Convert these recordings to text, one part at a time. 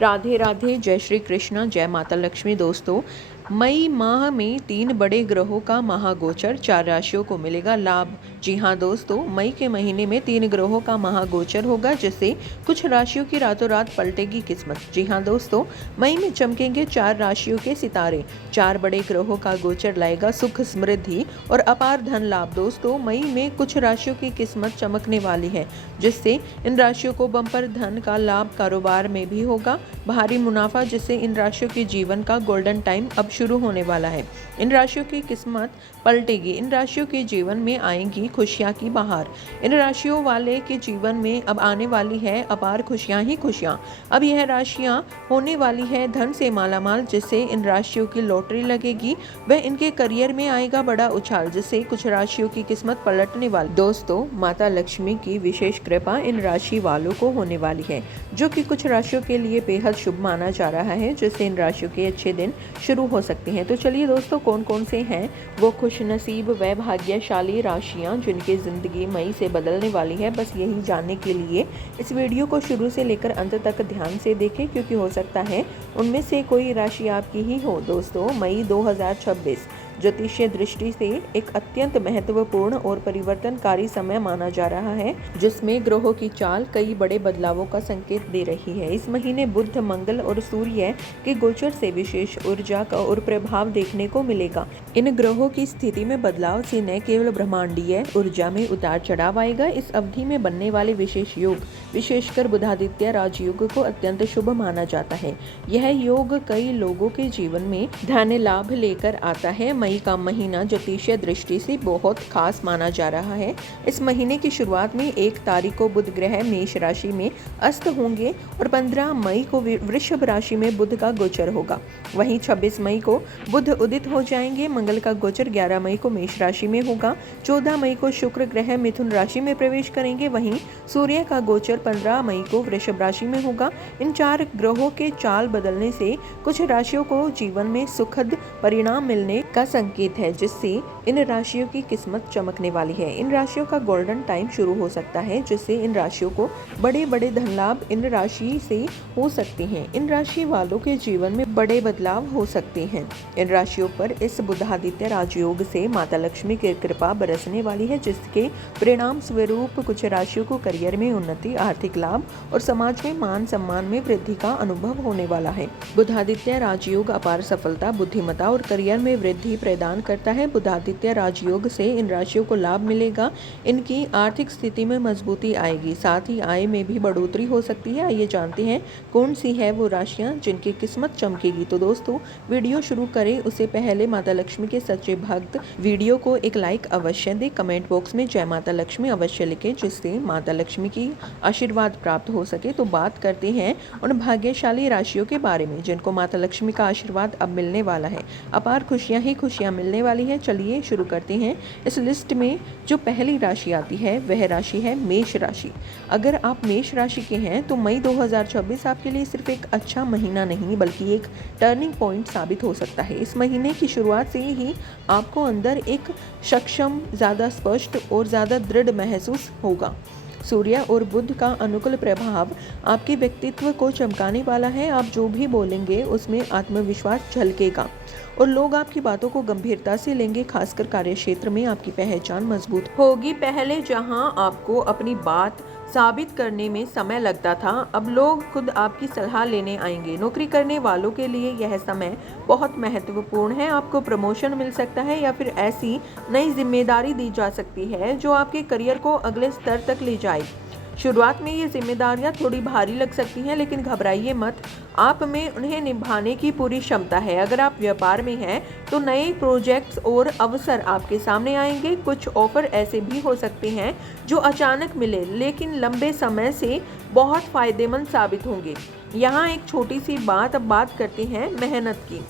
राधे राधे, जय श्री कृष्ण, जय माता लक्ष्मी। दोस्तों, मई माह में 3 बड़े ग्रहों का महागोचर, 4 राशियों को मिलेगा लाभ। जी हाँ दोस्तों, मई के महीने में 3 ग्रहों का महागोचर होगा, जिससे कुछ राशियों की रातों रात पलटेगी किस्मत। जी हाँ दोस्तों, मई में चमकेंगे 4 राशियों के सितारे। 4 बड़े ग्रहों का गोचर लाएगा सुख, समृद्धि और अपार धन लाभ। दोस्तों, मई में कुछ राशियों की किस्मत चमकने वाली है, जिससे इन राशियों को बम्पर धन का लाभ कारोबार में भी होगा, भारी मुनाफा, जिससे इन राशियों के जीवन का गोल्डन टाइम अब शुरू होने वाला है। इन राशियों की किस्मत पलटेगी, इन राशियों के जीवन में आएंगी खुशियां की बहार। इन राशियों वाले के जीवन में अब आने वाली है अपार खुशियां ही खुशियां। अब यह राशियां होने वाली है धन से मालामाल, जिससे इन राशियों की लॉटरी लगेगी। वह इनके करियर में आएगा बड़ा उछाल, जिससे कुछ राशियों की किस्मत पलटने वाली। दोस्तों, माता लक्ष्मी की विशेष कृपा इन राशि वालों को होने वाली है, जो कि कुछ राशियों के लिए बेहद शुभ माना जा रहा है, जिससे इन राशियों के अच्छे दिन शुरू हो सकते हैं। तो चलिए दोस्तों, कौन कौन से हैं वो खुशनसीब व भाग्यशाली राशियां जिनकी ज़िंदगी मई से बदलने वाली है, बस यही जानने के लिए इस वीडियो को शुरू से लेकर अंत तक ध्यान से देखें, क्योंकि हो सकता है उनमें से कोई राशि आपकी ही हो। दोस्तों, मई 2026 ज्योतिषीय दृष्टि से एक अत्यंत महत्वपूर्ण और परिवर्तनकारी समय माना जा रहा है, जिसमें ग्रहों की चाल कई बड़े बदलावों का संकेत दे रही है। इस महीने बुध, मंगल और सूर्य के गोचर से विशेष ऊर्जा का और प्रभाव देखने को मिलेगा। इन ग्रहों की स्थिति में बदलाव से न केवल ब्रह्मांडीय ऊर्जा में उतार चढ़ाव आएगा, इस अवधि में बनने वाले विशेष योग, विशेषकर बुधादित्य राजयोग को अत्यंत शुभ माना जाता है। यह योग कई लोगों के जीवन में धन लाभ लेकर आता है। मई का महीना ज्योतिषीय दृष्टि से बहुत खास माना जा रहा है। इस महीने की शुरुआत में 1 तारीख को बुध ग्रह मेष राशि में अस्त होंगे और 15 मई को वृषभ राशि में बुध का गोचर होगा। वहीं 26 मई को बुध उदित हो जाएंगे। मंगल का गोचर 11 मई को मेष राशि में होगा। 14 मई को शुक्र ग्रह मिथुन राशि में प्रवेश करेंगे। वहीं सूर्य का गोचर 15 मई को वृषभ राशि में होगा। इन 4 ग्रहों के चाल बदलने से कुछ राशियों को जीवन में सुखद परिणाम मिलने का संकेत है, जिससे इन राशियों की किस्मत चमकने वाली है। इन राशियों का गोल्डन टाइम शुरू हो सकता है, जिससे इन राशियों को बड़े बड़े धन लाभ इन राशि से हो सकते हैं। इन राशि वालों के जीवन में बड़े बदलाव हो सकते हैं। इन राशियों पर इस बुधादित्य राजयोग से माता लक्ष्मी की कृपा बरसने वाली है, जिसके परिणाम स्वरूप कुछ राशियों को करियर में उन्नति, आर्थिक लाभ और समाज में मान सम्मान में वृद्धि का अनुभव होने वाला है। बुधादित्य राजयोग अपार सफलता, बुद्धिमत्ता और करियर में वृद्धि प्रदान करता है। बुधादित्य राजयोग से इन राशियों को लाभ मिलेगा, इनकी आर्थिक स्थिति में मजबूती आएगी, साथ ही आय में भी बढ़ोतरी हो सकती है। आइए जानते हैं कौन सी है वो राशियां जिनकी किस्मत चमकेगी। तो दोस्तों, वीडियो शुरू करें उससे पहले माता लक्ष्मी के सच्चे भक्त वीडियो को एक लाइक अवश्य दें, कमेंट बॉक्स में जय माता लक्ष्मी अवश्य लिखें, जिससे माता लक्ष्मी की आशीर्वाद प्राप्त हो सके। तो बात करते हैं उन भाग्यशाली राशियों के बारे में जिनको माता लक्ष्मी का आशीर्वाद अब मिलने वाला है। अपार खुशियां ही खुशियां मिलने वाली है। चलिए शुरू करते हैं। इस लिस्ट में जो पहली राशि आती है वह राशि है मेष राशि। अगर आप मेष राशि के हैं तो मई 2026 आपके लिए सिर्फ एक अच्छा महीना नहीं, बल्कि एक टर्निंग पॉइंट साबित हो सकता है। इस महीने की शुरुआत से ही आपको अंदर एक सक्षम, ज़्यादा स्पष्ट और ज़्यादा दृढ़ महसूस होगा। सूर्य और बुध का अनुकूल प्रभाव आपके व्यक्तित्व को चमकाने वाला है। आप जो भी बोलेंगे उसमें आत्मविश्वास झलकेगा और लोग आपकी बातों को गंभीरता से लेंगे। खासकर कार्य क्षेत्र में आपकी पहचान मजबूत होगी। पहले जहां आपको अपनी बात साबित करने में समय लगता था, अब लोग खुद आपकी सलाह लेने आएंगे। नौकरी करने वालों के लिए यह समय बहुत महत्वपूर्ण है। आपको प्रमोशन मिल सकता है या फिर ऐसी नई जिम्मेदारी दी जा सकती है जो आपके करियर को अगले स्तर तक ले जाए। शुरुआत में ये जिम्मेदारियां थोड़ी भारी लग सकती हैं, लेकिन घबराइए मत, आप में उन्हें निभाने की पूरी क्षमता है। अगर आप व्यापार में हैं तो नए प्रोजेक्ट्स और अवसर आपके सामने आएंगे। कुछ ऑफर ऐसे भी हो सकते हैं जो अचानक मिले, लेकिन लंबे समय से बहुत फायदेमंद साबित होंगे। यहाँ एक छोटी सी बात, अब बात करते हैं मेहनत की।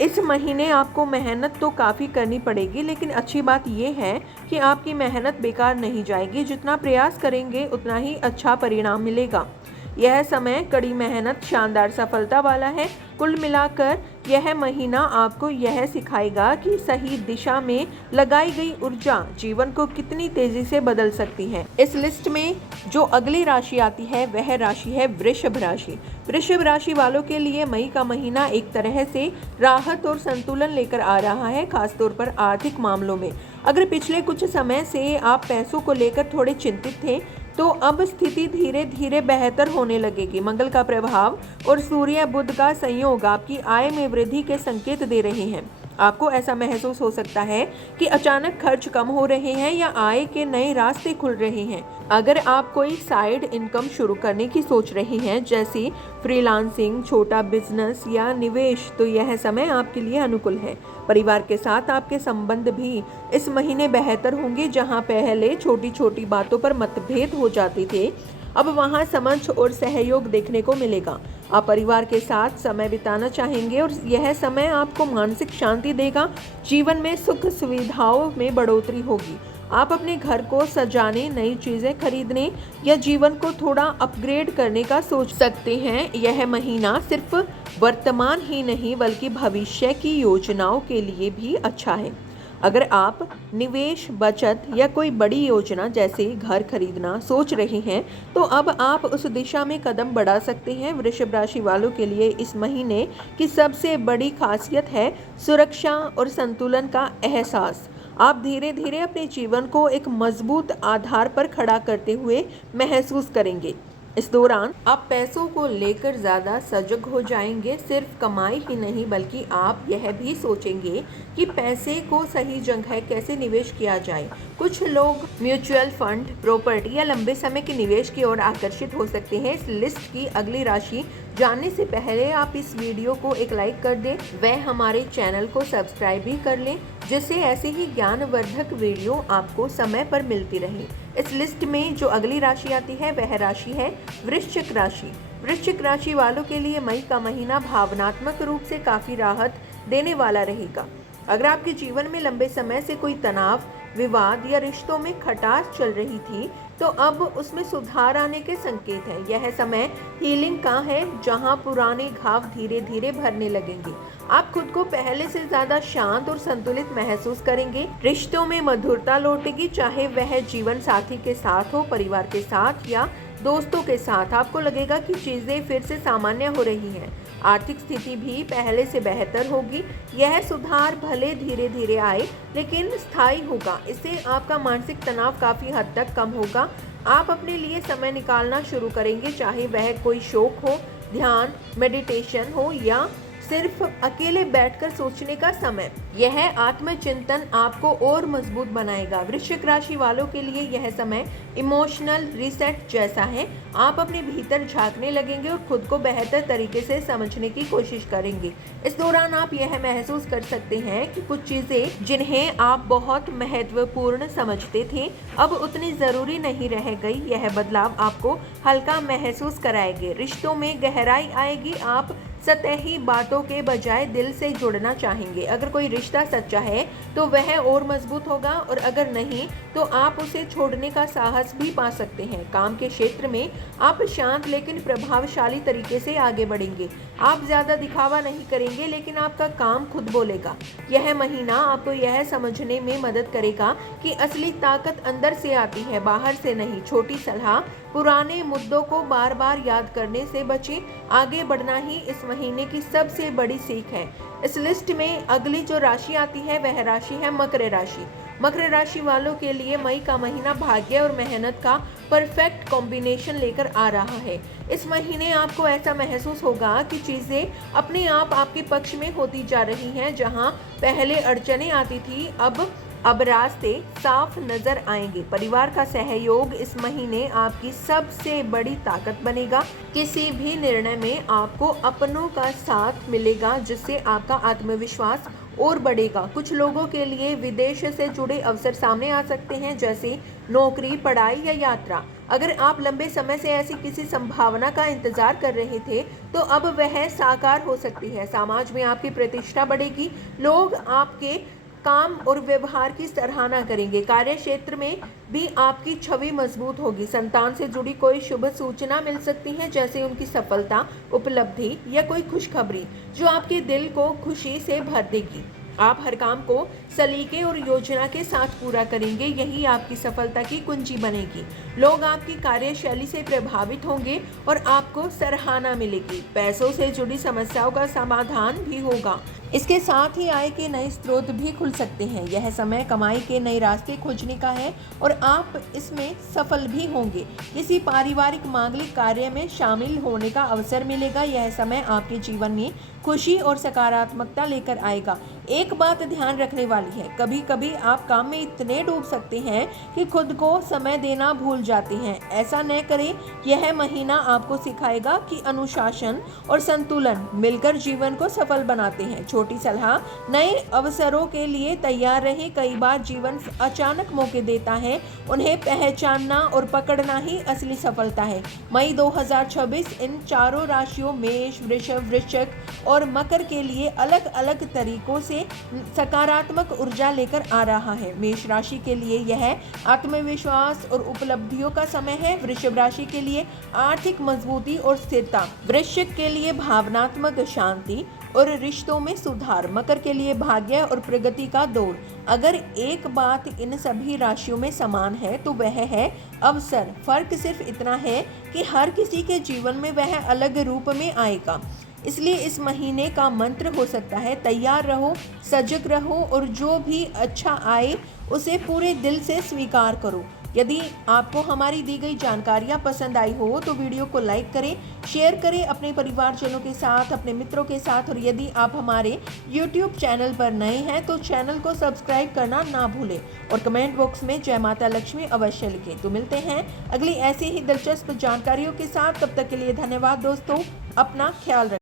इस महीने आपको मेहनत तो काफ़ी करनी पड़ेगी, लेकिन अच्छी बात यह है कि आपकी मेहनत बेकार नहीं जाएगी। जितना प्रयास करेंगे उतना ही अच्छा परिणाम मिलेगा। यह समय कड़ी मेहनत, शानदार सफलता वाला है। कुल मिलाकर यह महीना आपको यह सिखाएगा कि सही दिशा में लगाई गई ऊर्जा जीवन को कितनी तेजी से बदल सकती है। इस लिस्ट में जो अगली राशि आती है वह राशि है वृषभ राशि। वृषभ राशि वालों के लिए मई का महीना एक तरह से राहत और संतुलन लेकर आ रहा है, खासतौर पर आर्थिक मामलों में। अगर पिछले कुछ समय से आप पैसों को लेकर थोड़े चिंतित थे, तो अब स्थिति धीरे धीरे बेहतर होने लगेगी। मंगल का प्रभाव और सूर्य बुध का संयोग आपकी आय में वृद्धि के संकेत दे रहे हैं। आपको ऐसा महसूस हो सकता है कि अचानक खर्च कम हो रहे हैं या आय के नए रास्ते खुल रहे हैं। अगर आप कोई साइड इनकम शुरू करने की सोच रहे हैं, जैसे फ्रीलांसिंग, छोटा बिजनेस या निवेश, तो यह समय आपके लिए अनुकूल है। परिवार के साथ आपके संबंध भी इस महीने बेहतर होंगे। जहां पहले छोटी छोटी बातों पर मतभेद हो जाते थे, अब वहां समझ और सहयोग देखने को मिलेगा। आप परिवार के साथ समय बिताना चाहेंगे और यह समय आपको मानसिक शांति देगा। जीवन में सुख सुविधाओं में बढ़ोतरी होगी। आप अपने घर को सजाने, नई चीजें खरीदने या जीवन को थोड़ा अपग्रेड करने का सोच सकते हैं। यह महीना सिर्फ वर्तमान ही नहीं बल्कि भविष्य की योजनाओं के लिए भी अच्छा है। अगर आप निवेश, बचत या कोई बड़ी योजना जैसे घर खरीदना सोच रहे हैं, तो अब आप उस दिशा में कदम बढ़ा सकते हैं। वृषभ राशि वालों के लिए इस महीने की सबसे बड़ी खासियत है सुरक्षा और संतुलन का एहसास। आप धीरे धीरे अपने जीवन को एक मजबूत आधार पर खड़ा करते हुए महसूस करेंगे। इस दौरान आप पैसों को लेकर ज़्यादा सजग हो जाएंगे। सिर्फ कमाई ही नहीं बल्कि आप यह भी सोचेंगे कि पैसे को सही जगह कैसे निवेश किया जाए। कुछ लोग म्यूचुअल फंड, प्रॉपर्टी या लंबे समय के निवेश की ओर आकर्षित हो सकते हैं। इस लिस्ट की अगली राशि जानने से पहले आप इस वीडियो को एक लाइक कर दें, वह हमारे चैनल को सब्सक्राइब भी कर लें, जिससे ऐसे ही ज्ञानवर्धक वीडियो आपको समय पर मिलती रहे। इस लिस्ट में जो अगली राशि आती है वह राशि है वृश्चिक राशि। वृश्चिक राशि वालों के लिए मई का महीना भावनात्मक रूप से काफी राहत देने वाला रहेगा। अगर आपके जीवन में लंबे समय से कोई तनाव, विवाद या रिश्तों में खटास चल रही थी, तो अब उसमें सुधार आने के संकेत हैं। यह समय हीलिंग का है, जहां पुराने घाव धीरे धीरे भरने लगेंगे। आप खुद को पहले से ज्यादा शांत और संतुलित महसूस करेंगे। रिश्तों में मधुरता लौटेगी, चाहे वह जीवन साथी के साथ हो, परिवार के साथ या दोस्तों के साथ। आपको लगेगा कि चीजें फिर से सामान्य हो रही हैं। आर्थिक स्थिति भी पहले से बेहतर होगी। यह सुधार भले धीरे धीरे आए, लेकिन स्थायी होगा। इससे आपका मानसिक तनाव काफी हद तक कम होगा। आप अपने लिए समय निकालना शुरू करेंगे, चाहे वह कोई शौक हो, ध्यान, मेडिटेशन हो या सिर्फ अकेले बैठकर सोचने का समय। यह आत्मचिंतन आपको और मजबूत बनाएगा। वृश्चिक राशि वालों के लिए यह समय इमोशनल रीसेट जैसा है। आप अपने भीतर झांकने लगेंगे और खुद को बेहतर तरीके से समझने की कोशिश करेंगे। इस दौरान आप यह महसूस कर सकते हैं कि कुछ चीजें जिन्हें आप बहुत महत्वपूर्ण समझते थे, अब उतनी जरूरी नहीं रह गई। यह बदलाव आपको हल्का महसूस कराएंगे। रिश्तों में गहराई आएगी। आप सतही बातों के बजाय दिल से जुड़ना चाहेंगे। अगर कोई रिश्ता सच्चा है तो वह और मजबूत होगा, और अगर नहीं तो आप उसे छोड़ने का साहस भी पा सकते हैं। काम के क्षेत्र में आप शांत लेकिन प्रभावशाली तरीके से आगे बढ़ेंगे। आप ज्यादा दिखावा नहीं करेंगे, लेकिन आपका काम खुद बोलेगा। यह महीना आपको यह समझने में मदद करेगा कि असली ताकत अंदर से आती है, बाहर से नहीं। छोटी सलाह, पुराने मुद्दों को बार बार याद करने से बचें। आगे बढ़ना ही इस महीने की सबसे बड़ी सीख है। इस लिस्ट में अगली जो राशि आती है वह राशि है मकर राशि। मकर राशि वालों के लिए मई का महीना भाग्य और मेहनत का परफेक्ट कॉम्बिनेशन लेकर आ रहा है। इस महीने आपको ऐसा महसूस होगा कि चीजें अपने आप आपके पक्ष में होती जा रही हैं। जहां पहले अड़चनें आती थी, अब रास्ते साफ नजर आएंगे। परिवार का सहयोग इस महीने आपकी सबसे बड़ी ताकत बनेगा। किसी भी निर्णय में आपको अपनों का साथ मिलेगा, जिससे आपका आत्मविश्वास और बढ़ेगा। कुछ लोगों के लिए विदेश से जुड़े अवसर सामने आ सकते हैं, जैसे नौकरी, पढ़ाई या यात्रा। अगर आप लंबे समय से ऐसी किसी संभावना का इंतजार कर रहे थे, तो अब वह साकार हो सकती है। समाज में आपकी प्रतिष्ठा बढ़ेगी। लोग आपके काम और व्यवहार की सराहना करेंगे। कार्य क्षेत्र में भी आपकी छवि मजबूत होगी। संतान से जुड़ी कोई शुभ सूचना मिल सकती है, जैसे उनकी सफलता, उपलब्धि या कोई खुशखबरी जो आपके दिल को खुशी से भर देगी। आप हर काम को सलीके और योजना के साथ पूरा करेंगे, यही आपकी सफलता की कुंजी बनेगी। लोग आपकी कार्यशैली से प्रभावित होंगे और आपको सराहना मिलेगी। पैसों से जुड़ी समस्याओं का समाधान भी होगा। इसके साथ ही आय के नए स्रोत भी खुल सकते हैं। यह समय कमाई के नए रास्ते खोजने का है और आप इसमें सफल भी होंगे। किसी पारिवारिक मांगलिक कार्य में शामिल होने का अवसर मिलेगा। यह समय आपके जीवन में खुशी और सकारात्मकता लेकर आएगा। एक बात ध्यान रखने वाली है, कभी कभी आप काम में इतने डूब सकते हैं कि खुद को समय देना भूल जाते हैं। ऐसा न करें। यह महीना आपको सिखाएगा कि अनुशासन और संतुलन मिलकर जीवन को सफल बनाते हैं। छोटी सलाह, नए अवसरों के लिए तैयार रहें। कई बार जीवन अचानक मौके देता है, उन्हें पहचानना और पकड़ना ही असली सफलता है। मई 2026 इन चारों राशियों मेष, वृषभ, वृश्चिक और मकर के लिए अलग अलग तरीकों से सकारात्मक ऊर्जा लेकर आ रहा है। मेष राशि के लिए यह आत्मविश्वास और उपलब्धियों का समय है। वृषभ राशि के लिए आर्थिक मजबूती और स्थिरता। वृश्चिक के लिए भावनात्मक शांति और रिश्तों में सुधार। मकर के लिए भाग्य और प्रगति का दौर। अगर एक बात इन सभी राशियों में समान है तो वह है अवसर। फर्क सिर्फ इतना है कि हर किसी के जीवन में वह अलग रूप में आएगा। इसलिए इस महीने का मंत्र हो सकता है, तैयार रहो, सजग रहो और जो भी अच्छा आए उसे पूरे दिल से स्वीकार करो। यदि आपको हमारी दी गई जानकारियाँ पसंद आई हो तो वीडियो को लाइक करें, शेयर करें अपने परिवारजनों के साथ, अपने मित्रों के साथ। और यदि आप हमारे YouTube चैनल पर नए हैं तो चैनल को सब्सक्राइब करना ना भूलें और कमेंट बॉक्स में जय माता लक्ष्मी अवश्य लिखें। तो मिलते हैं अगली ऐसी ही दिलचस्प जानकारियों के साथ। तब तक के लिए धन्यवाद दोस्तों, अपना ख्याल रखें।